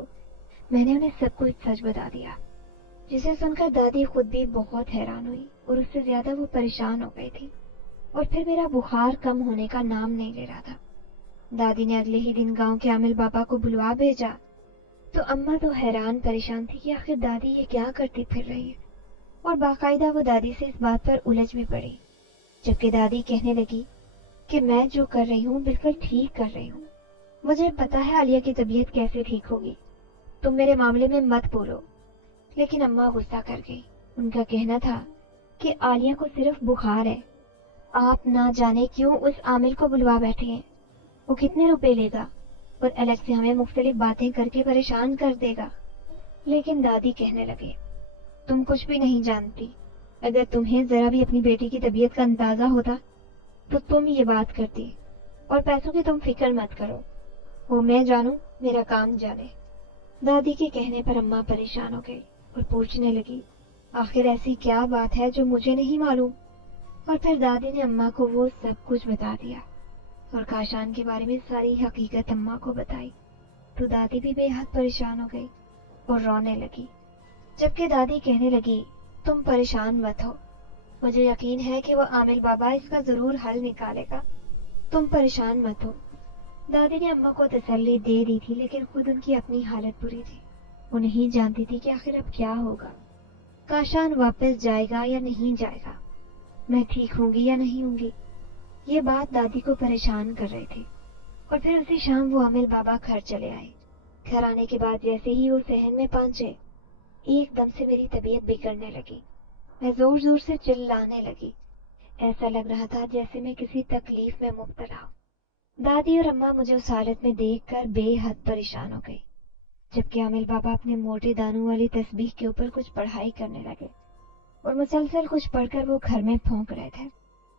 میں نے انہیں سب کچھ سچ بتا دیا، جسے سن کر دادی خود بھی بہت حیران ہوئی اور اس سے زیادہ وہ پریشان ہو گئی تھی. اور پھر میرا بخار کم ہونے کا نام نہیں لے رہا تھا. دادی نے اگلے ہی دن گاؤں کے عامل بابا کو بلوا بھیجا تو اماں تو حیران پریشان تھی کہ آخر دادی یہ کیا کرتی پھر رہی ہے، اور باقاعدہ وہ دادی سے اس بات پر الجھ بھی پڑی. جبکہ دادی کہنے لگی کہ میں جو کر رہی ہوں بالکل ٹھیک کر رہی ہوں. مجھے پتا ہے عالیہ کی طبیعت کیسے ٹھیک ہوگی، تم میرے معاملے میں مت بولو. لیکن اماں غصہ کر گئی. ان کا کہنا تھا کہ عالیہ کو صرف بخار ہے، آپ نہ جانے کیوں اس عامل کو بلوا بیٹھے ہیں. وہ کتنے روپے لے گا اور الگ سے ہمیں مختلف باتیں کر کے پریشان کر دے گا. لیکن دادی کہنے لگے تم کچھ بھی نہیں جانتی. اگر تمہیں ذرا بھی اپنی بیٹی کی طبیعت کا اندازہ ہوتا تو تم یہ بات کرتی. اور پیسوں کی تم فکر مت کرو، وہ میں جانوں میرا کام جانے. دادی کے کہنے پر اماں پریشان ہو گئی اور پوچھنے لگی آخر ایسی کیا بات ہے جو مجھے نہیں معلوم. اور پھر دادی نے اماں کو وہ سب کچھ بتا دیا اور کاشان کے بارے میں ساری حقیقت اماں کو بتائی. تو دادی بھی بے حد پریشان ہو گئی اور رونے لگی. جبکہ دادی کہنے لگی تم پریشان مت ہو، مجھے یقین ہے کہ وہ عامل بابا اس کا ضرور حل نکالے گا، تم پریشان مت ہو. دادی نے اماں کو تسلی دے دی تھی لیکن خود ان کی اپنی حالت بری تھی. وہ نہیں جانتی تھی کہ آخر اب کیا ہوگا. کاشان واپس جائے گا یا نہیں جائے گا، میں ٹھیک ہوں گی یا نہیں ہوں گی، یہ بات دادی کو پریشان کر رہی تھی. اور پھر اسی شام وہ عامل بابا گھر چلے آئے. گھر آنے کے بعد جیسے ہی وہ صحن میں پہنچے ایک دم سے میری طبیعت بگڑنے لگی. میں زور زور سے چلانے لگی. ایسا لگ رہا تھا جیسے میں کسی تکلیف میں مبتلا ہوں. دادی اور اماں مجھے اس حالت میں دیکھ کر بے حد پریشان ہو گئی. جبکہ عامل بابا اپنے موٹے دانوں والی تسبیح کے اوپر کچھ پڑھائی کرنے لگے اور مسلسل کچھ پڑھ کر وہ گھر میں پھونک رہے تھے.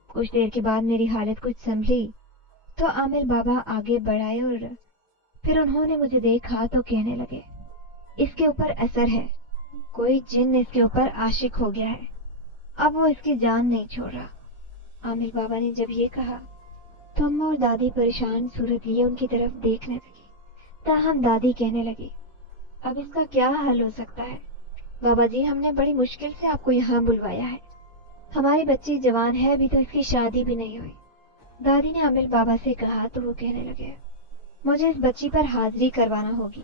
کچھ دیر کے بعد میری حالت کچھ سنبھلی تو عامل بابا آگے بڑھائے اور پھر انہوں نے مجھے دیکھا تو کہنے لگے اس کے اوپر اثر ہے، کوئی جن اس کے اوپر عاشق ہو گیا ہے، اب وہ اس کی جان نہیں چھوڑ رہا. عامل بابا نے جب یہ کہا تو اماں اور دادی پریشان صورت لیے ان کی طرف دیکھنے لگی. تاہم دادی کہنے لگی اب اس کا کیا حل ہو سکتا ہے بابا جی، ہم نے بڑی مشکل سے آپ کو یہاں بلوایا ہے، ہماری بچی جوان ہے ابھی تو اس کی شادی بھی نہیں ہوئی. دادی نے عامل بابا سے کہا تو وہ کہنے لگے مجھے اس بچی پر حاضری کروانا ہوگی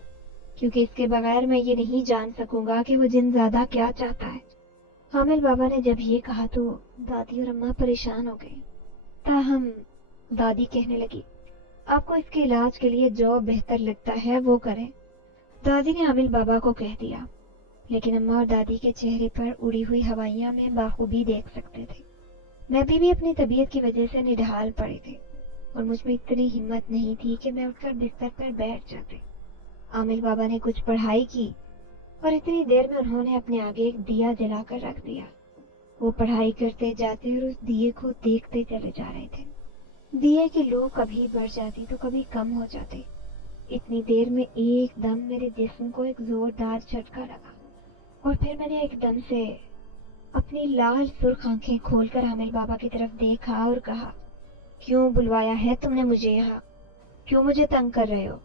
کیونکہ اس کے بغیر میں یہ نہیں جان سکوں گا کہ وہ جن زیادہ کیا چاہتا ہے. عامل بابا نے جب یہ کہا تو دادی اور اماں پریشان ہو گئی. تاہم دادی کہنے لگی آپ کو اس کے علاج کے لیے جو بہتر لگتا ہے وہ کریں. دادی نے عامل بابا کو کہہ دیا لیکن اماں اور دادی کے چہرے پر اڑی ہوئی ہوائیاں میں بخوبی دیکھ سکتے تھے. میں بھی اپنی طبیعت کی وجہ سے نڈھال پڑی تھی اور مجھ میں اتنی ہمت نہیں تھی کہ میں اٹھ کر بستر پر بیٹھ جاتی. عامل بابا نے کچھ پڑھائی کی اور اتنی دیر میں انہوں نے اپنے آگے ایک دیا جلا کر رکھ دیا. وہ پڑھائی کرتے جاتے اور اس دیے کو دیکھتے چلے جا رہے تھے. دیے کی لو کبھی بڑھ جاتی تو کبھی کم ہو جاتی. اتنی دیر میں ایک دم میرے جسم کو ایک زوردار جھٹکا لگا اور پھر میں نے ایک دم سے اپنی لال سرخ آنکھیں کھول کر عامل بابا کی طرف دیکھا اور کہا کیوں بلوایا ہے تم نے مجھے یہاں، کیوں مجھے تنگ کر رہے ہو؟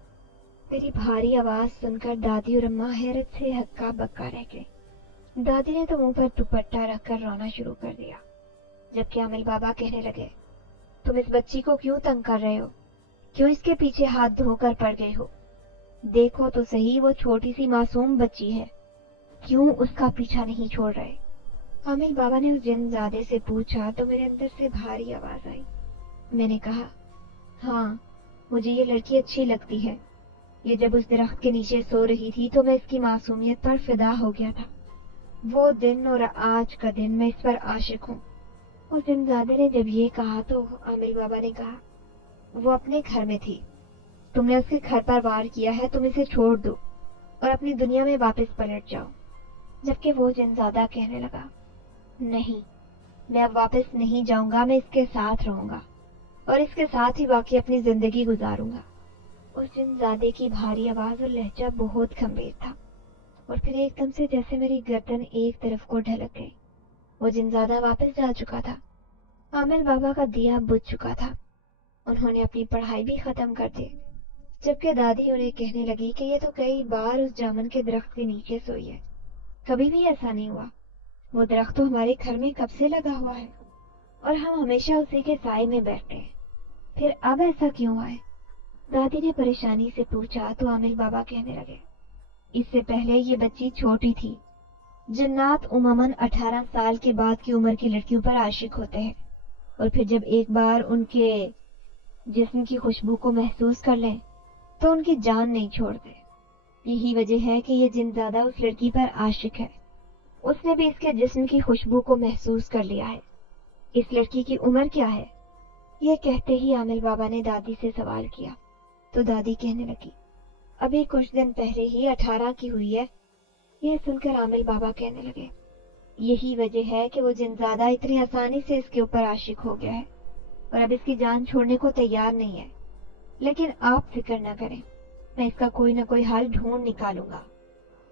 میری بھاری آواز سن کر دادی اور اماں حیرت سے ہکا بکا رہ گئے. دادی نے تو منہ پر دوپٹہ رکھ کر رونا شروع کر دیا جبکہ عامل بابا کہنے لگے تم اس بچی کو کیوں تنگ کر رہے ہو، کیوں اس کے پیچھے ہاتھ دھو کر پڑ گئے ہو؟ دیکھو تو صحیح وہ چھوٹی سی معصوم بچی ہے، کیوں اس کا پیچھا نہیں چھوڑ رہے؟ عامل بابا نے اس جن زادے سے پوچھا تو میرے اندر سے بھاری آواز آئی. میں نے کہا ہاں مجھے یہ لڑکی اچھی لگتی ہے، یہ جب اس درخت کے نیچے سو رہی تھی تو میں اس کی معصومیت پر فدا ہو گیا تھا. وہ دن اور آج کا دن میں اس پر عاشق ہوں. اس جن زادے نے جب یہ کہا تو عامل بابا نے کہا وہ اپنے گھر میں تھی، تم نے اس کے گھر پر وار کیا ہے، تم اسے چھوڑ دو. और अपनी दुनिया में वापस पलट जाओ। जबकि वो जिनज़ादा कहने लगा, नहीं, मैं अब वापस नहीं जाऊंगा, मैं इसके साथ रहूंगा और इसके साथ ही बाकी अपनी जिंदगी गुजारूंगा। उस जिनज़ादे की भारी आवाज और लहजा बहुत गंभीर था और फिर एकदम से जैसे मेरी गर्दन एक तरफ को ढलक गई। वो जिनज़ादा वापस जा चुका था। आमिर बाबा का दिया बुझ चुका था। उन्होंने अपनी पढ़ाई भी खत्म कर दी। जबकि दादी उन्हें कहने लगी कि ये तो कई बार उस जामुन के दरख्त के नीचे सोई है, कभी भी ऐसा नहीं हुआ। वो दरख्त तो हमारे घर में कब से लगा हुआ है और हम हमेशा उसी के साए में बैठते हैं, फिर अब ऐसा क्यों हुआ है? दादी ने परेशानी से पूछा तो आमिर बाबा कहने लगे, इससे पहले ये बच्ची छोटी थी। जन्नात उमूमन 18 साल के बाद की उम्र की लड़कियों पर आशिक होते हैं और फिर जब एक बार उनके जिस्म की खुशबू को महसूस कर लें तो उनकी जान नहीं छोड़ते। यही वजह है कि ये जिनज़ादा उस लड़की पर आशिक है। उसने भी इसके जिस्म की खुशबू को महसूस कर लिया है। इस लड़की की उम्र क्या है? ये कहते ही आमिर बाबा ने दादी से सवाल किया तो दादी कहने लगी, अभी कुछ दिन पहले ही 18 की हुई है। यह सुनकर आमिर बाबा कहने लगे, यही वजह है कि वो जिनज़ादा इतनी आसानी से इसके ऊपर आशिक हो गया है और अब इसकी जान छोड़ने को तैयार नहीं है। लेकिन आप फिक्र न करें, मैं इसका कोई न कोई हल ढूंढ निकालूंगा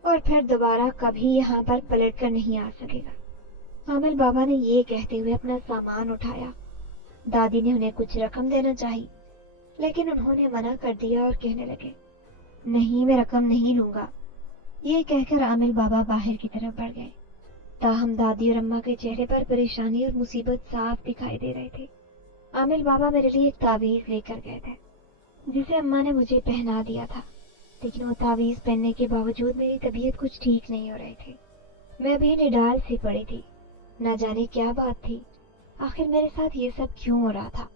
और फिर दोबारा कभी यहाँ पर पलट कर नहीं आ सकेगा। आमिर बाबा ने ये कहते हुए अपना सामान उठाया। दादी ने उन्हें कुछ रकम देना चाही, लेकिन उन्होंने मना कर दिया और कहने लगे, नहीं, मैं रकम नहीं लूंगा। ये कहकर आमिर बाबा बाहर की तरफ बढ़ गए। ताहम दादी और अम्मा के चेहरे पर परेशानी और मुसीबत साफ दिखाई दे रहे थे। आमिर बाबा मेरे लिए एक तावीज लेकर गए थे जिसे अम्मा ने मुझे पहना दिया था, लेकिन वो तावीज पहनने के बावजूद मेरी तबीयत कुछ ठीक नहीं हो रही थी। मैं अभी निडाल सी पड़ी थी। न जाने क्या बात थी, आखिर मेरे साथ ये सब क्यों हो रहा था।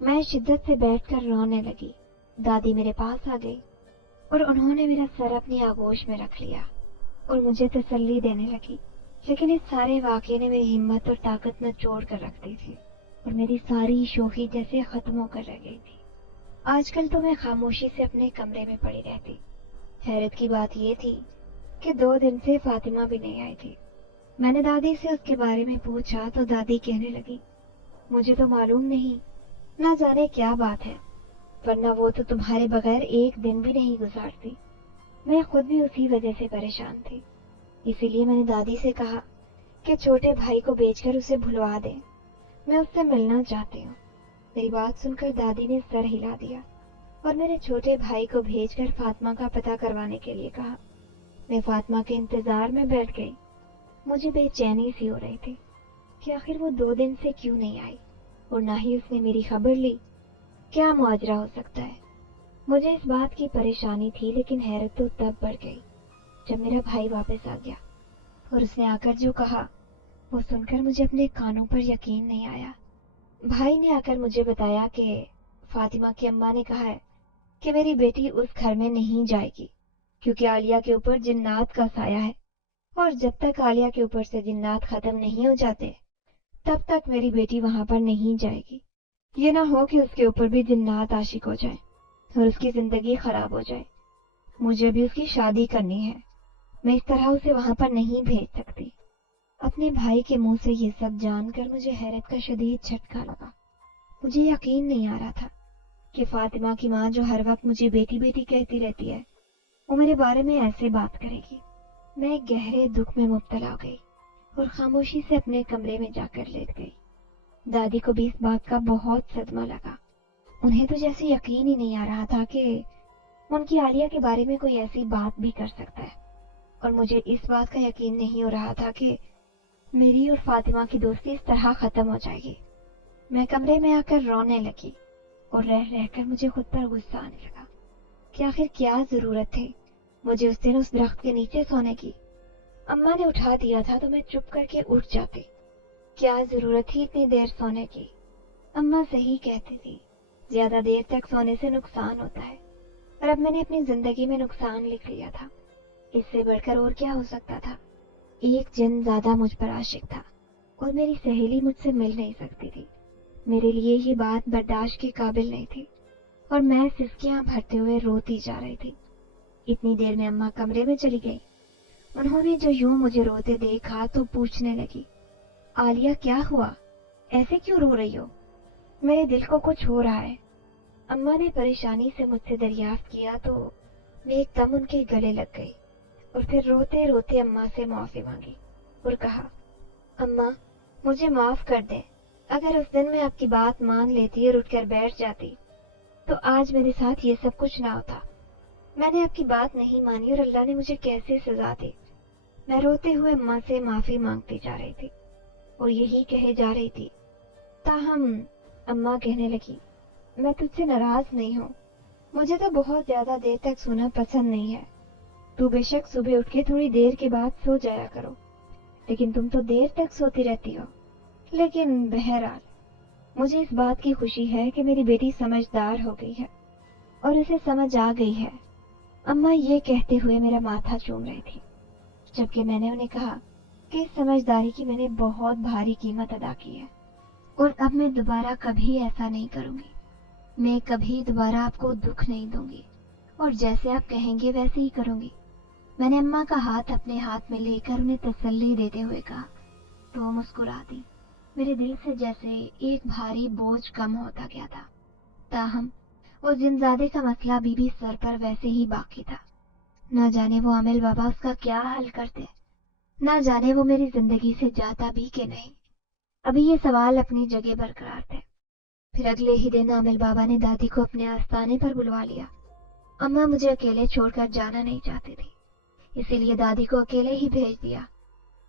मैं शिद्दत से बैठकर रोने लगी। दादी मेरे पास आ गई और उन्होंने मेरा सर अपनी आगोश में रख लिया और मुझे तसल्ली देने लगी। लेकिन इस सारे वाकये ने मेरी हिम्मत और ताकत निचोड़ कर रख दी थी और मेरी सारी शोखी जैसे खत्म होकर रह गई थी। आजकल तो मैं खामोशी से अपने कमरे में पड़ी रहती। हैरत की बात ये थी कि 2 दिन से फातिमा भी नहीं आई थी। मैंने दादी से उसके बारे में पूछा तो दादी कहने लगी, मुझे तो मालूम नहीं, ना जाने क्या बात है, वरना वो तो तुम्हारे बगैर एक दिन भी नहीं गुजारती। मैं खुद भी उसी वजह से परेशान थी। इसीलिए मैंने दादी से कहा कि छोटे भाई को बेचकर उसे भुलवा दें, मैं उससे मिलना चाहती हूँ। मेरी बात सुनकर दादी ने सर हिला दिया और मेरे छोटे भाई को भेजकर फातिमा का पता करवाने के लिए कहा। मैं फातिमा के इंतजार में बैठ गई। मुझे बेचैनी सी हो रही थी कि आखिर वो 2 दिन से क्यों नहीं आई और ना ही उसने मेरी खबर ली। क्या मुआजरा हो सकता है? मुझे इस बात की परेशानी थी, लेकिन हैरत तो तब बढ़ गई जब मेरा भाई वापस आ गया और उसने आकर जो कहा वो सुनकर मुझे अपने कानों पर यकीन नहीं आया। भाई ने आकर मुझे बताया कि फातिमा की अम्मा ने कहा है कि मेरी बेटी उस घर में नहीं जाएगी क्योंकि आलिया के ऊपर जिन्नात का साया है और जब तक आलिया के ऊपर से जिन्नात खत्म नहीं हो जाते तब तक मेरी बेटी वहां पर नहीं जाएगी। ये ना हो कि उसके ऊपर भी जिन्नात आशिक हो जाए और उसकी जिंदगी खराब हो जाए। मुझे भी उसकी शादी करनी है, मैं इस तरह उसे वहां पर नहीं भेज सकती। अपने भाई के मुंह से ये सब जानकर मुझे हैरत का शदीद झटका लगा। मुझे यकीन नहीं आ रहा था कि फातिमा की माँ, जो हर वक्त मुझे बेटी बेटी कहती रहती है, वो मेरे बारे में ऐसे बात करेगी। मैं गहरे दुख में मुब्तला हो गई और खामोशी से अपने कमरे में जाकर लेट गई। दादी को भी इस बात का बहुत सदमा लगा। उन्हें तो जैसे यकीन ही नहीं आ रहा था कि उनकी आलिया के बारे में कोई ऐसी बात भी कर सकता है, और मुझे इस बात का यकीन नहीं हो रहा था कि मेरी और फातिमा की दोस्ती इस तरह खत्म हो जाएगी। मैं कमरे में आकर रोने लगी और रह रहकर मुझे खुद पर गुस्सा आने लगा कि आखिर क्या जरूरत थी मुझे उस दिन उस दरख्त के नीचे सोने की। अम्मा ने उठा दिया था तो मैं चुप करके उठ जाती। क्या जरूरत थी इतनी देर सोने की? अम्मा सही कहती थी, ज्यादा देर तक सोने से नुकसान होता है, और अब मैंने अपनी जिंदगी में नुकसान लिख लिया था। इससे बढ़कर और क्या हो सकता था? एक जिन ज्यादा मुझ पर आशिक था और मेरी सहेली मुझसे मिल नहीं सकती थी। मेरे लिए ये बात बर्दाश्त के काबिल नहीं थी और मैं सिसकियां भरते हुए रोती जा रही थी। इतनी देर में अम्मा कमरे में चली गई। उन्होंने जो यूं मुझे रोते देखा तो पूछने लगी, आलिया क्या हुआ, ऐसे क्यों रो रही हो? मेरे दिल को कुछ हो रहा है। अम्मा ने परेशानी से मुझसे दरियाफ्त किया तो मैं एकदम उनके गले लग गई और फिर रोते रोते अम्मा से माफी मांगी और कहा, अम्मा मुझे माफ कर दें। अगर उस दिन मैं आपकी बात मान लेती और उठकर बैठ जाती तो आज मेरे साथ ये सब कुछ ना होता। मैंने आपकी बात नहीं मानी और अल्लाह ने मुझे कैसे सजा दी। मैं रोते हुए अम्मा से माफी मांगती जा रही थी और यही कहे जा रही थी, ताहम अम्मा कहने लगी, मैं तुझसे नाराज नहीं हूँ, मुझे तो बहुत ज्यादा देर तक सोना पसंद नहीं है। तू बेशक सुबह उठ के थोड़ी देर के बाद सो जाया करो, लेकिन तुम तो देर तक सोती रहती हो। लेकिन बहरहाल मुझे इस बात की खुशी है कि मेरी बेटी समझदार हो गई है और उसे समझ आ गई है। अम्मा ये कहते हुए मेरा माथा चूम रही थी, जबकि मैंने उन्हें कहा कि इस समझदारी की मैंने बहुत भारी कीमत अदा की है और अब मैं दोबारा कभी ऐसा नहीं करूंगी। मैं कभी दोबारा आपको दुख नहीं दूंगी और जैसे आप कहेंगे वैसे ही करूंगी। मैंने अम्मा का हाथ अपने हाथ में लेकर उन्हें तसल्ली देते हुए कहा तो वो मुस्कुरा दी। मेरे दिल से जैसे एक भारी बोझ कम होता गया था। ताहम वो जिनजादे का मसला बीबी सर पर वैसे ही बाकी था। न जाने वो आमिल बाबा उसका क्या हल करते, न जाने वो मेरी जिंदगी से जाता भी कि नहीं। अभी ये सवाल अपनी जगह बरकरार थे। फिर अगले ही दिन आमिल बाबा ने दादी को अपने आस्थाने पर बुलवा लिया। अम्मा मुझे अकेले छोड़कर जाना नहीं चाहती थी, इसीलिए दादी को अकेले ही भेज दिया।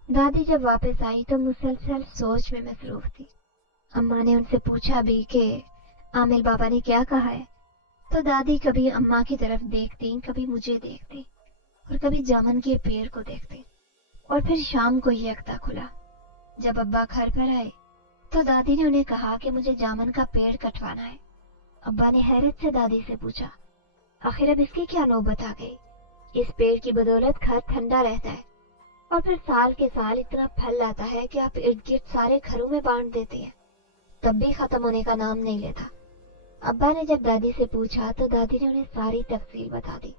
दादी जब वापस आई तो मुसलसल सोच में मसरूफ थी। अम्मा ने उनसे पूछा भी कि आमिल बाबा ने क्या कहा है, तो दादी कभी अम्मा की तरफ देखती, कभी मुझे देखती और कभी जामुन के पेड़ को देखती। और फिर शाम को ये अख्ता खुला। जब अब्बा घर पर आए तो दादी ने उन्हें कहा कि मुझे जामुन का पेड़ कटवाना है। अब्बा ने हैरत से दादी से पूछा, आखिर अब इसकी क्या नौबत आ गई? इस पेड़ की बदौलत घर ठंडा रहता है और फिर साल के साल इतना फल आता है कि आप इर्द गिर्द सारे घरों में बांट देते हैं, तब भी खत्म होने का नाम नहीं लेता। अब्बा ने जब दादी से पूछा तो दादी ने उन्हें सारी तफसील बता दी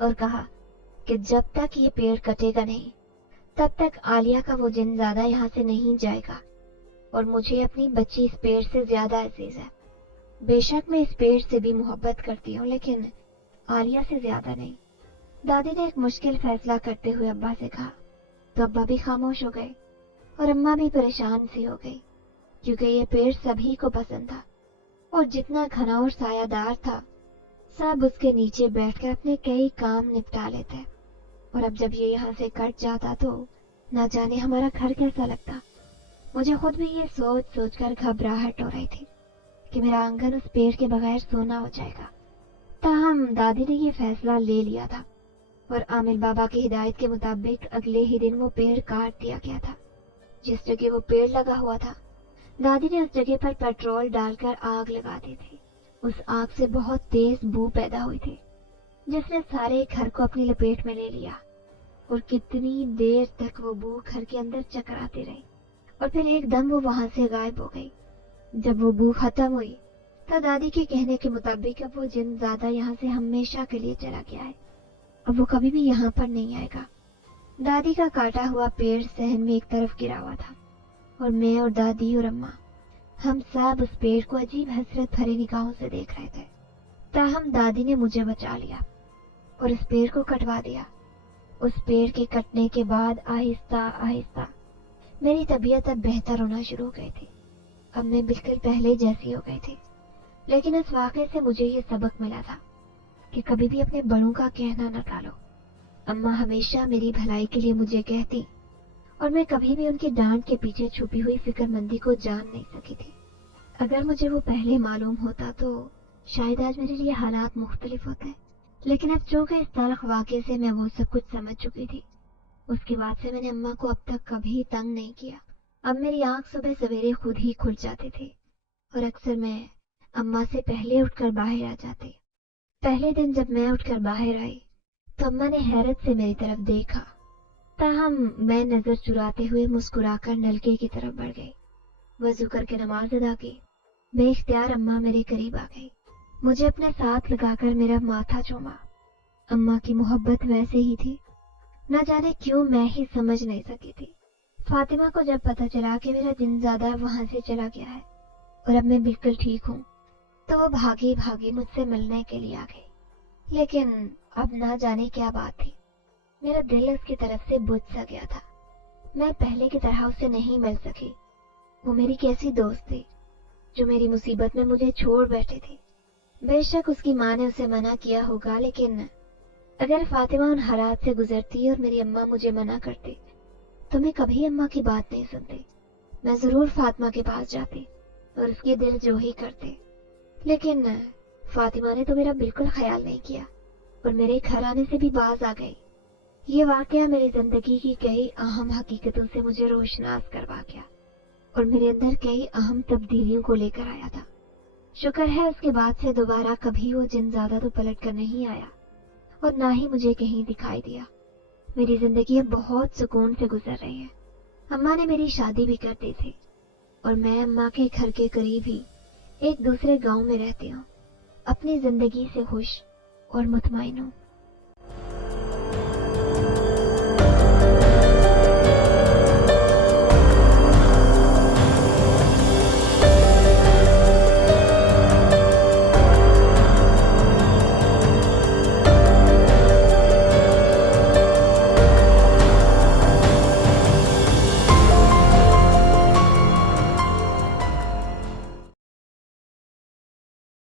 और कहा कि जब तक ये पेड़ कटेगा नहीं तब तक आलिया का वो जिनजादा यहाँ से नहीं जाएगा और मुझे अपनी बच्ची इस पेड़ से ज्यादा अजीज है। बेशक मैं इस पेड़ से भी मोहब्बत करती हूँ, लेकिन आलिया से ज्यादा नहीं। दादी ने एक मुश्किल फैसला करते हुए अब्बा से कहा तो अब्बा भी खामोश हो गए और अम्मा भी परेशान सी हो गई, क्योंकि ये पेड़ सभी को पसंद था और जितना घना और सायादार था सब उसके नीचे बैठकर अपने कई काम निपटा लेते। और अब जब ये यहाँ से कट जाता तो ना जाने हमारा घर कैसा लगता। मुझे खुद भी ये सोच सोचकर घबराहट हो रही थी कि मेरा आंगन उस पेड़ के बगैर सोना हो जाएगा। ताहम दादी ने ये फैसला ले लिया था और आमिल बाबा की हिदायत के मुताबिक अगले ही दिन वो पेड़ काट दिया गया था। जिस जगह वो पेड़ लगा हुआ था दादी ने उस जगह पर पेट्रोल डालकर आग लगा दी थी। उस आग से बहुत तेज बू पैदा हुई थी जिसने सारे घर को अपनी लपेट में ले लिया और कितनी देर तक वो बू घर के अंदर चकराती रही और फिर एकदम वो वहां से गायब हो गई। जब वो बू खत्म हुई तो दादी के कहने के मुताबिक अब वो जिनजादा यहाँ से हमेशा के लिए चला गया है, अब वो कभी भी यहाँ पर नहीं आएगा। दादी का काटा हुआ पेड़ सहन में एक तरफ गिरा हुआ था और मैं और दादी और अम्मा हम सब उस पेड़ को अजीब हसरत भरी निगाहों से देख रहे थे। ताहम दादी ने मुझे बचा लिया और उस पेड़ को कटवा दिया। उस पेड़ के कटने के बाद आहिस्ता आहिस्ता मेरी तबीयत अब बेहतर होना शुरू हो गई थी। अब मैं बिल्कुल पहले जैसी हो गई थी। लेकिन इस वाक़े से मुझे ये सबक मिला था कि कभी भी अपने बड़ों का कहना न टालो। अम्मा हमेशा मेरी भलाई के लिए मुझे कहती और मैं कभी भी उनकी डांट के पीछे छुपी हुई फिक्रमंदी को जान नहीं सकी थी। अगर मुझे वो पहले मालूम होता तो शायद आज मेरे लिए हालात मुख्तलिफ होते, लेकिन अब चूंकि इस तलख वाक़े से मैं वो सब कुछ समझ चुकी थी, उसके बाद से मैंने अम्मा को अब तक कभी तंग नहीं किया। अब मेरी आंख सुबह सवेरे खुद ही खुल जाती थी और अक्सर मैं अम्मा से पहले उठकर बाहर आ जाती। पहले दिन जब मैं उठकर बाहर आई तो अम्मा ने हैरत से मेरी तरफ देखा, ताहम मैं नजर चुराते हुए मुस्कुराकर नलके की तरफ बढ़ गई। वजू करके नमाज अदा की। बेइख्तियार अम्मा मेरे करीब आ गई, मुझे अपने साथ लगाकर मेरा माथा चूमा अम्मा की मोहब्बत वैसे ही थी, न जाने क्यों मैं ही समझ नहीं सकी थी। फातिमा को जब पता चला कि मेरा जिनज़ादा वहां से चला गया है और अब मैं बिल्कुल ठीक हूँ, तो वो भागी भागी मुझसे मिलने के लिए आ गई। लेकिन अब ना जाने क्या बात थी, मेरा दिल उसकी तरफ से बुझ सा गया था। मैं पहले की तरह उससे नहीं मिल सकी। वो मेरी कैसी दोस्त थी जो मेरी मुसीबत में मुझे छोड़ बैठी थी। बेशक उसकी माँ ने उसे मना किया होगा, लेकिन अगर फातिमा उन हालात से गुजरती और मेरी अम्मा मुझे मना करती तो मैं कभी अम्मा की बात नहीं सुनती। मैं जरूर फातिमा के पास जाती और उसके दिल जो ही करते। लेकिन फातिमा ने तो मेरा बिल्कुल ख्याल नहीं किया और मेरे घर आने से भी बाज आ गई। ये वाकया मेरी जिंदगी की कई अहम हकीकतों से मुझे रोशनास करवा गया और मेरे अंदर कई अहम तब्दीलियों को लेकर आया था। शुक्र है उसके बाद से दोबारा कभी वो जिनज़ादा तो पलट कर नहीं आया और ना ही मुझे कहीं दिखाई दिया। मेरी जिंदगी अब बहुत सुकून से गुजर रही है। अम्मा ने मेरी शादी भी कर दी थी और मैं अम्मा के घर के करीब ही एक दूसरे गांव में रहती हूँ। अपनी जिंदगी से खुश और मुतमईन हूँ।